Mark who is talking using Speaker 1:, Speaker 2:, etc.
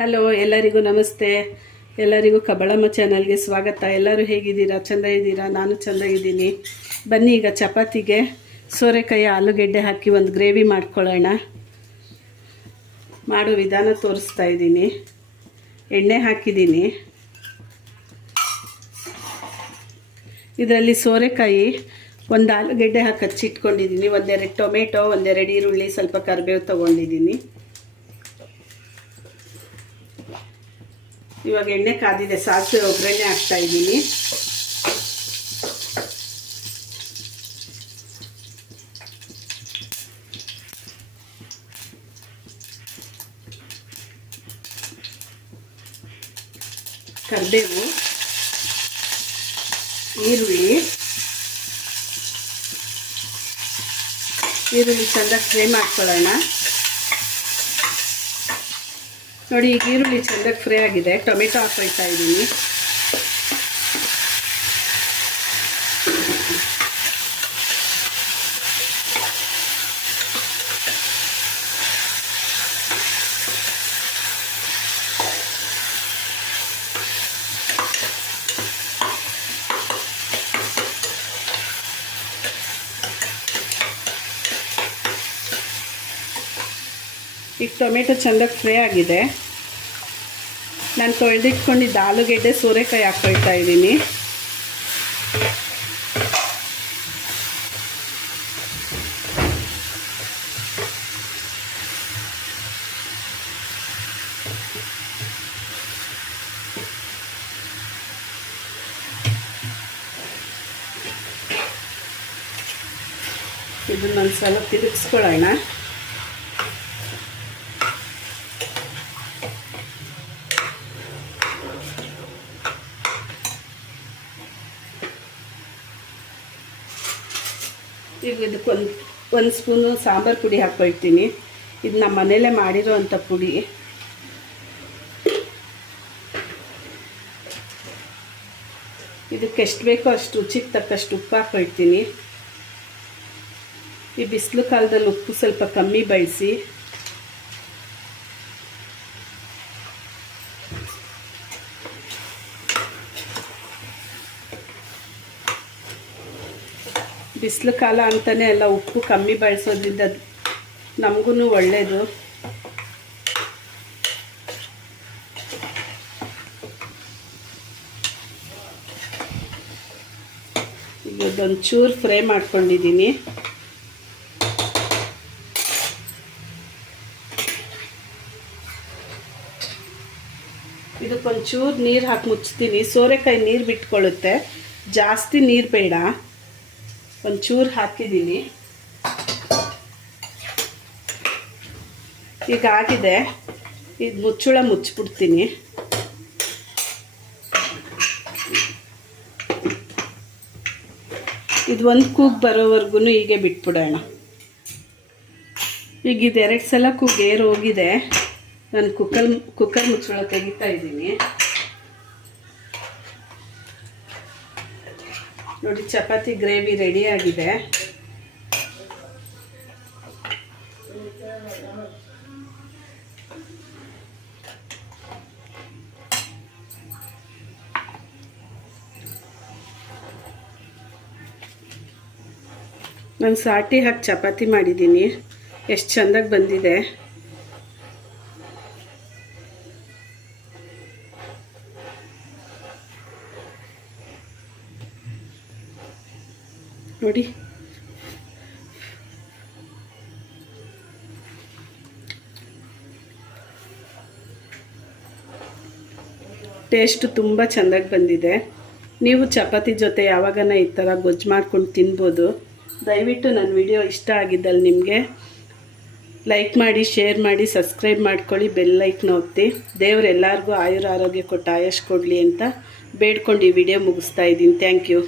Speaker 1: Hello ಎಲ್ಲರಿಗೂ ನಮಸ್ತೆ. ಎಲ್ಲರಿಗೂ ಕಬಳಮ್ಮ ಚಾನಲ್ಗೆ ಸ್ವಾಗತ. ಎಲ್ಲರೂ ಹೇಗಿದ್ದೀರಾ? ಚೆಂದ ಇದ್ದೀರಾ? ನಾನು ಚೆಂದ ಇದ್ದೀನಿ. ಬನ್ನಿ ಈಗ ಚಪಾತಿಗೆ ಸೋರೆಕಾಯಿ ಆಲೂಗೆಡ್ಡೆ ಹಾಕಿ ಒಂದು ಗ್ರೇವಿ ಮಾಡ್ಕೊಳ್ಳೋಣ. ಮಾಡೋ ವಿಧಾನ ತೋರಿಸ್ತಾ ಇದ್ದೀನಿ. ಎಣ್ಣೆ ಹಾಕಿದ್ದೀನಿ. ಇದರಲ್ಲಿ ಸೋರೆಕಾಯಿ ಒಂದು ಆಲೂಗೆಡ್ಡೆ ಹಾಕಿ ಹಚ್ಚಿಟ್ಕೊಂಡಿದ್ದೀನಿ. ಒಂದೆರಡು ಟೊಮೆಟೊ, ಒಂದೆರಡು ಈರುಳ್ಳಿ, ಸ್ವಲ್ಪ ಕರಿಬೇವು ತೊಗೊಂಡಿದ್ದೀನಿ. ಇವಾಗ ಎಣ್ಣೆ ಕಾದಿದೆ ಸಾಸಿವೆ ಒಗ್ಗರಣೆ ಹಾಕ್ತಾ ಇದ್ದೀನಿ. ಕರಿಬೇವು ಈರುಳ್ಳಿ ಈರುಳ್ಳಿ ಚೆಂದ ಫ್ರೈ ಮಾಡ್ಕೊಳ್ಳೋಣ. ನೋಡಿ ಈಗ ಈರುಳ್ಳಿ ಚೆಂದಾಗಿ ಫ್ರೈ ಆಗಿದೆ. ಟೊಮೆಟೊ ಹಾಕೊಳ್ತಾ ಇದ್ದೀನಿ. ಈಗ ಟೊಮೆಟೊ ಚೆಂದಾಗಿ ಫ್ರೈ ಆಗಿದೆ. ನಾನು ತೊಳೆದಿಟ್ಕೊಂಡಿದ್ದ ಆಲೂಗೆಡ್ಡೆ ಸೋರೆಕಾಯಿ ಹಾಕ್ಕೊಳ್ತಾ ಇದ್ದೀನಿ. ಇದನ್ನೊಂದು ಸ್ವಲ್ಪ ತಿರುಗಿಸ್ಕೊಳ್ಳೋಣ. ಈಗ ಇದಕ್ಕೆ ಒಂದು ಸ್ಪೂನು ಸಾಂಬಾರು ಪುಡಿ ಹಾಕ್ಕೊಳ್ತೀನಿ ಇದು ನಮ್ಮ ಮನೆಯಲ್ಲೇ ಮಾಡಿರೋ ಪುಡಿ. ಇದಕ್ಕೆ ಎಷ್ಟು ಬೇಕೋ ಅಷ್ಟು ರುಚಿಗೆ ತಕ್ಕಷ್ಟು ಉಪ್ಪು ಹಾಕ್ಕೊಳ್ತೀನಿ ಈ ಬಿಸಿಲು ಕಾಲದಲ್ಲಿ ಉಪ್ಪು ಸ್ವಲ್ಪ ಕಮ್ಮಿ ಬಳಸಿ. ಬಿಸಿಲು ಕಾಲ ಅಂತಲೇ ಎಲ್ಲ ಉಪ್ಪು ಕಮ್ಮಿ ಬಳಸೋದ್ರಿಂದ ನಮಗೂ ಒಳ್ಳೆಯದು ಇದೊಂದು ಚೂರು ಫ್ರೈ ಮಾಡ್ಕೊಂಡಿದ್ದೀನಿ. ಇದಕ್ಕೊಂಚೂರು ನೀರು ಹಾಕಿ ಮುಚ್ತೀನಿ. ಸೋರೆಕಾಯಿ ನೀರು ಬಿಟ್ಕೊಳ್ಳುತ್ತೆ ಜಾಸ್ತಿ ನೀರು ಬೇಡ. ಒಂಚೂರು ಹಾಕಿದ್ದೀನಿ. ಈಗ ಆಗಿದೆ. ಇದು ಮುಚ್ಚುಳ ಮುಚ್ಚಿಬಿಡ್ತೀನಿ. ಇದು ಒಂದು ಕೂಗ್ ಬರೋವರೆಗೂ ಹೀಗೆ ಬಿಟ್ಬಿಡೋಣ. ಈಗ ಇದು ಎರಡು ಸಲ ಕೂಗೇರು ಹೋಗಿದೆ ನಾನು ಕುಕ್ಕರ್ ಕುಕ್ಕರ್ ಮುಚ್ಚಳ ತೆಗಿತಾ ಇದ್ದೀನಿ. ನೋಡಿ ಚಪಾತಿ ಗ್ರೇವಿ ರೆಡಿ ಆಗಿದೆ. ನಾನು ಸಾಟಿ ಹಾಕಿ ಚಪಾತಿ ಮಾಡಿದ್ದೀನಿ. ಎಷ್ಟು ಚೆಂದಾಗಿ ಬಂದಿದೆ. ನೋಡಿ. ಟೇಸ್ಟ್ ತುಂಬ ಚೆಂದಾಗಿ ಬಂದಿದೆ. ನೀವು ಚಪಾತಿ ಜೊತೆ ಯಾವಾಗನ ಈ ಥರ ಗೊಜ್ಜು ಮಾಡ್ಕೊಂಡು ತಿನ್ಬೋದು. ದಯವಿಟ್ಟು ನನ್ನ ವಿಡಿಯೋ ಇಷ್ಟ ಆಗಿದ್ದಲ್ಲಿ ನಿಮಗೆ ಲೈಕ್ ಮಾಡಿ ಶೇರ್ ಮಾಡಿ ಸಬ್ಸ್ಕ್ರೈಬ್ ಮಾಡ್ಕೊಳ್ಳಿ ಬೆಲ್ ಲೈಕ್ನ ಒತ್ತಿ. ದೇವ್ರು ಎಲ್ಲರಿಗೂ ಆಯುರ ಆರೋಗ್ಯ ಕೊಟ್ಟು ಆಯಸ್ ಕೊಡಲಿ ಅಂತ ಬೇಡ್ಕೊಂಡು ಈ ವಿಡಿಯೋ ಮುಗಿಸ್ತಾ ಇದ್ದೀನಿ. Thank you